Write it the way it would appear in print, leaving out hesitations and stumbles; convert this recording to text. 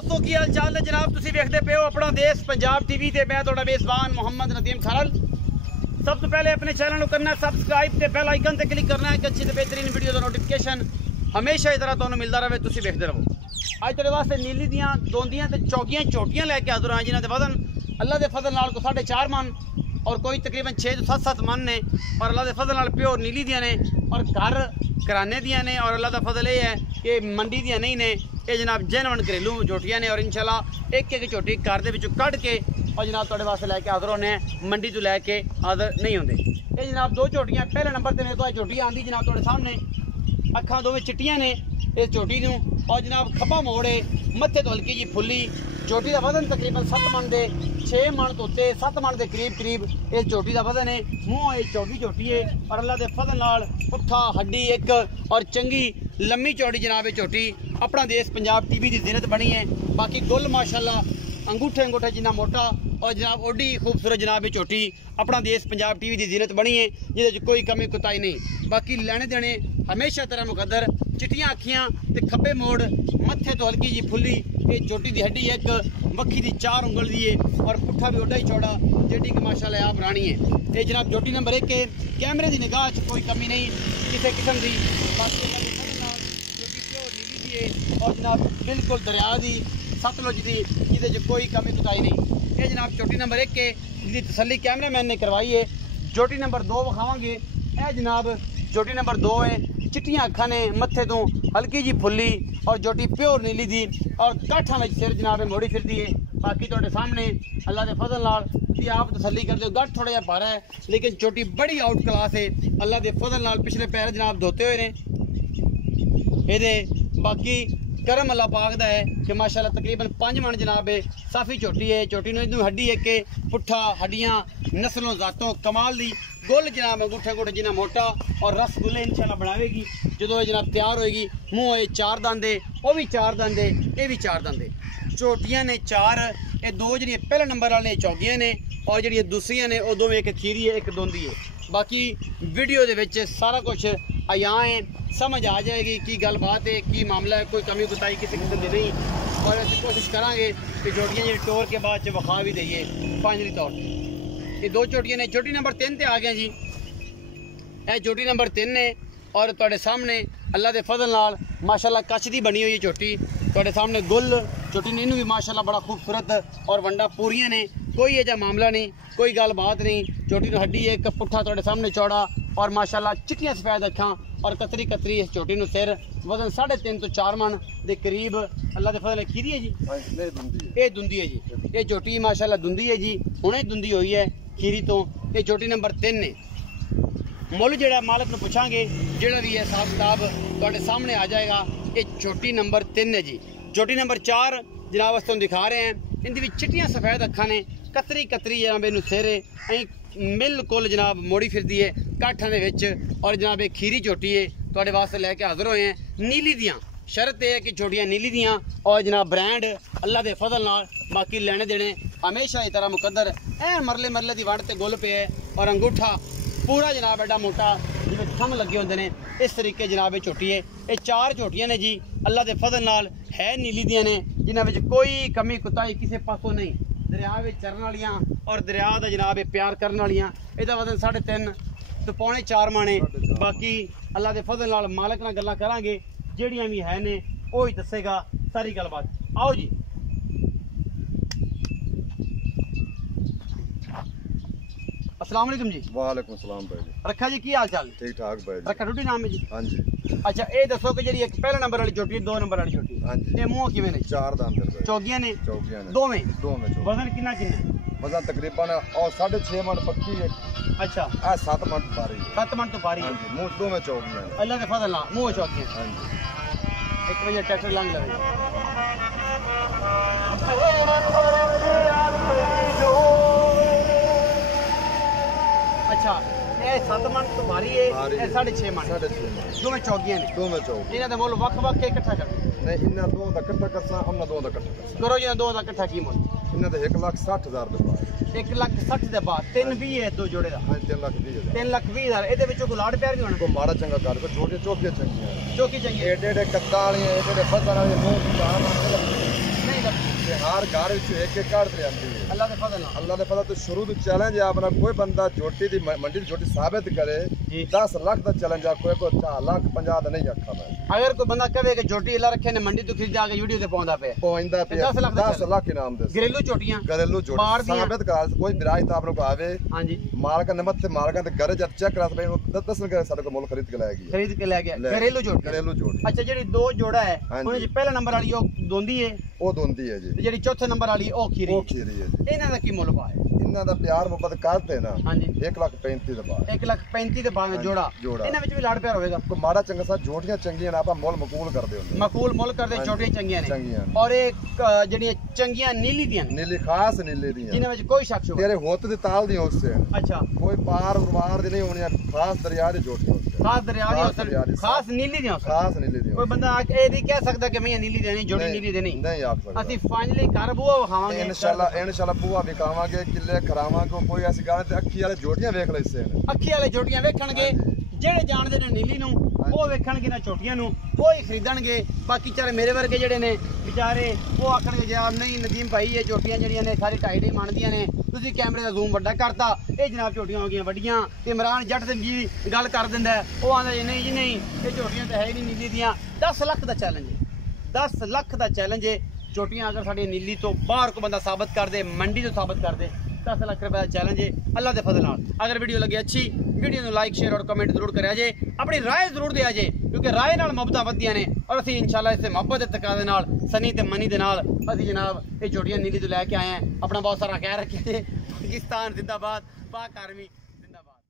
दोस्तों की हाल चाल है जनाब, तुसी देखते पे हो अपना देश पंजाब टीवी ते मैं तुहाडा मेज़बान मोहम्मद नदीम खारल। सब तो पहले अपने चैनल को करना सब्सक्राइब ते बेल आइकन ते क्लिक करना है कि अच्छी ते बेहतरीन वीडियो का नोटिफिकेशन हमेशा इस तरह तुहानू मिलता रहे, तुसी देखते रहो। अज तेरे वास्ते नीली दियां दोंदियां ते चौगियां चोटियां लैके हाजिर हैं जिन्हां दे वजन अल्लाह के फजल नाल को 4.5 मन और कोई तकरीबन 6 तो 7 मन ने और अल्लाह के फजल नाल प्योर नीली दियां ने और घर कराने दियां ने और अल्लाह का फजल ये है कि मंडी दियां नहीं ने। ये जनाब जेनवन घरेलू झोटियां ने और इंशाल्लाह एक एक झोटी घर दे विचों कढ़ के और जनाब तुहाडे वास्ते लैके हाजिर होने मंडी तो लैके हाजिर नहीं होंदे। ये जनाब दो झोटियां पहले नंबर ते मेरे को झोटी आंदी जनाब तुहाडे सामने, अखां दोवें चिट्टियां ने इस झोटी नूं और जनाब खब्बा मोड़े मत्थे तो हल्की जी फुल्ली। झोटी का वजन तकरीबन 7 मन के 6 मन तो उत्ते 7 मन के करीब इस झोटी का वजन है। मूँह एक चौगी झोटी है और अल्लाह के फजल नाल पुट्ठा हड्डी एक और चंगी लम्मी चौड़ी जनाब ये झोटी अपना देश पंजाब टीवी की जीनत बनी है। बाकी गुल माशाल्लाह अंगूठे अंगूठे जिन्ना मोटा और जनाब ओडी खूबसूरत जनाब ये झोटी अपना देश पंजाब टीवी की जीनत बनी है जिसे कोई कमी कुताई नहीं। बाकी लेने देने हमेशा तरह मुकद्दर, चिट्टियां अखियां ते खब्बे मोड़ मत्थे तो हल्की जी फुल्ली। ये झोटी की हड्डी एक वक्खी की 4 उंगल दी है और पुट्ठा भी ओडा ही चौड़ा जेडी की माशाल्लाह आप रानी है। ये जनाब झोटी नंबर 1 है, कैमरे की निगाह च कोई कमी नहीं किसी किस्म की। बाकी नीली दी है और जनाब बिल्कुल दरिया की सतलुज की जिसे कोई कमी कुताई नहीं। ये जनाब झोटी नंबर 1 है जिसकी तसल्ली कैमरा मैन ने करवाई है। झोटी नंबर 2 विखावांगे। यह जनाब झोटी नंबर 2 है, चिट्टियां अखा ने मत्थे तो हल्की जी फुल्ली और झोटी प्योर नीली दी और काठा में सिर जनाब मोड़ी फिरती है। बाकी थोड़े सामने अल्लाह के फजल नाल आप तसल्ली कर दो, गट थोड़ा जहा भारा है लेकिन झोटी बड़ी आउट क्लास है। अल्लाह के फजल नाल पिछले पैर जनाब धोते हुए ने ये। बाकी करम अल्लाह पाक दा है कि माशाल्लाह तकरीबन 5 मन जनाब है साफी झोटी है। झोटी नूं इदू हड्डी एक पुट्ठा हड्डियां नस्लों जातों कमाल दी गुल जनाब अंगूठे अंगूठे जिन्ना मोटा और रसगुल्ले इंशाल्लाह बनावेगी जो ये जनाब तैयार होएगी। मूँह ये 4 दंद है, वह भी 4 दंद है, ये भी 4 दंद है। झोटियां ने 4, ये 2 जी पहले नंबर वाले चौगियां ने और जी दूसरियां ने वो दोवें एक खीरी है एक दोंदी है। बाकी वीडियो दे विच सारा कुछ आया है, समझ आ जाएगी की गलबात है की मामला है, कोई कमी कुताई किसी किस्म की नहीं। और असं कोशिश करांगे कि झोटियां जी टोर के बाद विखा भी दईए फाइनली तौर पर। ये 2 झोटियां ने। झोटी नंबर 3 ते आ गया जी, यह झोटी नंबर 3 है और तुहाडे सामने अल्लाह के फजल नाल माशाल्लाह कच्छ दी बनी हुई झोटी तुहाडे सामने गुल झोटी ने भी माशाल्लाह बड़ा खूबसूरत और वंडा पूरियां ने, कोई यह मामला नहीं, कोई गल बात नहीं। झोटी हड्डी एक पुट्ठा तुहाडे सामने चौड़ा और माशाल्लाह चिट्टियां सफेद अखां और कतरी कतरी इस झोटी नूं सिर वजन 3.5 तो 4 मन के करीब अल्लाह के फजल खीरी है जी, ये दुंदी है जी। ये झोटी माशाल्लाह दुंदी है जी, हुणे दुंदी हुई है खीरी तो। ये झोटी नंबर 3 ने। मुल जेड़ा मालक नूं पुछांगे जेड़ा भी है हिसाब किताब तुहाडे सामने आ जाएगा। ये झोटी नंबर 3 है जी। झोटी नंबर 4 जनाब अस तुहानूं दिखा रहे हैं, इनदी भी चिट्टियां सफेद अखां ने, कतरी कतरी जनाब इनू सिर है बिल्कुल जनाब मोड़ी फिरदी है काठा दे विच और जनाब एक खीरी झोटी है तुहाडे वास्ते लैके हाजिर होए हैं नीली दियां। शर्त यह है कि झोटियां नीली दियां और जनाब ब्रांड अल्लाह के फजल नाल। बाकी लेने देने हमेशा इस तरह मुकद्दर ऐ मरले मरले की वंड ते गुल पे है और अंगूठा पूरा जनाब एडा मोटा जिवें थम लगे होंदे ने इस तरीके जनाब ये झोटी है। ये 4 झोटियां ने जी अल्लाह के फजल नाल है नीली दियां ने जिन्हां विच कोई कमी कुताई किसी पासों नहीं। दरिया में चरण वालियां और दरिया का जनाब प्यार करने वालियां। इसका वजन 3.5 तो 3.25 मन है। बाकी अल्लाह के फजल नाल मालक नाल गल्लां करांगे जेड़ियां भी है ने वो ही दसेगा सारी गलबात। आओ जी। अस्सलाम वालेकुम जी। वालेकुम सलाम भाई जी। रखा जी की हाल चाल? ठीक ठाक भाई जी। रखा टूटी नाम है जी? हाँ जी। अच्छा ये दसो कि जी एक पहले नंबर वाली झोटी 2 नंबर वाली झोटी हाँ जी ये मूँह किवें ने? 4 दंद चौगियां ने? चौगियां ने दोवें वजन कितना वजन तकरीबन और 6.5 मन पक्की है। अच्छा 7 मन पारी 7 मन तो पारी है। मुंह दोवें चौगियां ने अल्लाह के फजल नाल मूँह चौगियां। हाँ जी। एक बजे ट्रैक्टर लंघ लगे। अच्छा ये 7 मन तो भारी है, 6.5 मन दोवें चौगियां ने। इन्हां दा मुल वख-वख के इकट्ठा कर नहीं इन्हां दो दा इकट्ठा करसा हमना दो दा इकट्ठा करसा करो जी। 2 दा इकट्ठा की मुल इन्हां दे 1,60,000 दे बाद 1,60,000 दे बाद 320 है 2 जोड़े दा। हां 3,20,000 3,20,000 ਇਹਦੇ ਵਿੱਚੋਂ ਕੋਈ ਲਾੜ ਪਿਆਰ ਵੀ ਹੋਣਾ? को माड़ा चंगा कर को छोटे चौके चंगी चौकी चंगी एडे एडे कत्ता वाली एडे एडे फसर वाली मुंह की जान नहीं नहीं हर घर एक एक काढ़ते आती है अल्लाह दे फजल नाल। अल्लाह ने पता तो शुरू तो चैलेंज है अपना कोई बंदा झोटी दी मंडी दी झोटी साबित करे जी। 10 लाख का चैलेंज है कोई को 4 लाख 50 दा नहीं आखा मैं अगर कोई बंदा कहे कि झोटी अल्लाह रखे ने मंडी तो खरीद जाके वीडियो ते पाਉਂਦਾ पे पहुंचदा पे 10 लाख 10 लाख इनाम दे घरेलू झोटियां घरेलू झोटी बाहर दियां। साबित करा कोई विराज तो आपको आवे हां जी मालक ने मत मालक ते घर जब चेक करा भाई 10 के साडे को मुल खरीद के लाया गया खरीद के ले गया घरेलू झोटी। घरेलू झोटी अच्छा जेडी दो जोड़ा है हाँ ਉਹਨੇ जी। जी पहले नंबर वाली ਉਹ ਦੋਂਦੀ ਹੈ ਉਹ ਦੋਂਦੀ ਹੈ ਜੀ ਤੇ ਜਿਹੜੀ ਚੌਥੇ ਨੰਬਰ ਵਾਲੀ ਹੈ ਉਹ ਖੀਰੀ ਉਹ ਖੀਰੀ ਹੈ ਜੀ ਇਹਨਾਂ ਦਾ ਕੀ ਮੁੱਲ ਪਾ ਹੈ ਇਹਨਾਂ ਦਾ ਪਿਆਰ ਮੁਹੱਬਤ ਕਰਦੇ ਨਾ हाँ जी 1,35,000 ਦਾ ਬਾਅਦ 1,35,000 ਦੇ ਬਾਅਦ ਜੋੜਾ ਜੋੜਾ। ਇਹਨਾਂ ਵਿੱਚ ਵੀ ਲਾੜ ਪਿਆਰ ਹੋਵੇਗਾ ਕੋਈ ਮਾੜਾ ਚੰਗਾ ਸਾ ਝੋਟੀਆਂ ਚੰਗੀਆਂ ਨੇ ਆਪਾਂ ਮੁੱਲ ਮਕੂਲ ਕਰਦੇ ਹੁੰਦੇ ਮਕੂਲ ਮੁੱਲ ਕਰਦੇ ਹਾਂਜੀ। ਛੋਟੀਆਂ ਚੰਗੀਆਂ ਨੇ ਚੰਗੀਆਂ ਨੇ। ਔਰ ਇਹ ਜਿਹੜੀਆਂ ਚੰਗੀਆਂ ਨੀਲੀ ਦੀਆਂ ਨੇ ਨੀਲੀ ਖਾਸ ਨੀਲੇ ਦੀਆਂ ਜਿਨ੍ਹਾਂ ਵਿੱਚ ਕੋਈ ਸ਼ੱਕ ਸ਼ੁਬਾ ਤੇਰੇ ਹੁੱਤ ਦੀ ਤਾਲ ਦੀ ਉਸੇ ਅੱਛਾ ਕੋਈ ਪਾਰ ਉਰਵਾਰ ਦੀ ਨਹੀਂ ਹੋਣੀ ਖਾਸ ਦਰਿਆ ਦੀ ਝੋਟੀ ਉਸੇ ਖਾਸ ਦਰਿਆ ਦੀ ਖਾਸ ਅਸਲ ਦਰਿਆ ਦੀ। ਖਾਸ ਨੀਲੀ ਦੀਆਂ ਅਸਲ ਖਾਸ ਨੀਲੇ ਦੀ ਕੋਈ ਬੰਦਾ ਆ ਕੇ ਇਹ ਨਹੀਂ ਕਹਿ ਸਕਦਾ ਕਿ ਮੈਂ ਨੀਲੀ ਦੇਣੀ ਜੋੜੀ ਨੀਲੀ ਦੇਣੀ ਨਹੀਂ ਆਖ ਸਕਦਾ ਅਸੀਂ ਫਾਈਨਲੀ ਘਰ ਬੂਆ ਵਿਖਾਵਾਂਗੇ ਇਨਸ਼ਾਅੱਲਾ ਬੂਆ ਵਿਕਾਵਾਂਗੇ ਕਿੱਲੇ ਖਰਾਵਾਂਗੇ ਕੋਈ ਐਸੀ ਗੱਲ ਤੇ ਅੱਖੀ ਵਾਲੇ ਝੋਟੀਆਂ ਵੇਖ ਲੈਸੇ ਨੇ ਅੱਖੀ ਵਾਲੇ ਜੋਟੀਆਂ ਵੇਖਣਗੇ ਜਿਹੜੇ ਜਾਣਦੇ ਨੇ ਨੀਲੀ ਨੂੰ ਉਹ ਵੇਖਣਗੇ ਨਾ ਛੋਟੀਆਂ ਨੂੰ ਉਹ ਹੀ ਖਰੀਦਣਗੇ ਬਾਕੀ ਚਾਰੇ ਮੇਰੇ ਵਰਗੇ ਜਿਹੜੇ ਨੇ ਵਿਚਾਰੇ ਉਹ ਆਖਣਗੇ ਯਾਰ ਨਹੀਂ ਨਦੀਮ ਭਾਈ ਇਹ ਝੋਟੀਆਂ ਜਿਹੜੀਆਂ ਨੇ ਸਾਰੀ ਢਾਈ ਢਾਈ ਮੰਨਦੀਆਂ ਨੇ ਤੁਸੀਂ ਕੈਮਰੇ ਦਾ ਜ਼ੂਮ ਵੱਡਾ ਕਰਤਾ ਇਹ ਜਨਾਬ ਝੋਟੀਆਂ ਹੋ ਗਈਆਂ ਵੱਡੀਆਂ ਤੇ ਇਮਰਾਨ ਜੱਟ ਸਿੰਘ ਜੀ ਗੱਲ ਕਰ ਦਿੰਦਾ ਉਹ ਆਂਦਾ ਜੀ ਨਹੀਂ ਜੀ ਨਹੀਂ ਇਹ ਝੋਟੀਆਂ ਤਾਂ ਹੈ ਹੀ ਨਹੀਂ ਨੀਲੀ ਦੀਆਂ 10 ਲੱਖ ਦਾ ਚੈਲੰਜ ਹੈ 10 ਲੱਖ ਦਾ ਚੈਲੰਜ ਹੈ ਝੋਟੀਆਂ ਅਗਰ ਸਾਡੀ ਨੀਲੀ ਤੋਂ ਬਾਹਰ ਕੋ ਬੰਦਾ ਸਾਬਤ ਕਰ ਦੇ ਮੰਡੀ ਤੋਂ ਸਾਬਤ ਕਰ ਦੇ 10 ਲੱਖ रुपए का चैलेंज है अल्लाह के फजल नाल। अगर वीडियो लगे अच्छी वीडियो को लाइक शेयर और कमेंट जरूर करा जे अपनी राय जरूर दिया जे क्योंकि राय नाल मुहब्बतां वधियां ने और असीं इंशाअल्लाह इस मुहब्बत दे तकाजे नाल सनी ते मनी दे नाल असीं जनाब ये झोटियां नीली तो लैके आए हैं अपना बहुत सारा ख्याल रखिए जे पाकिस्तान जिंदाबाद पाक आर्मी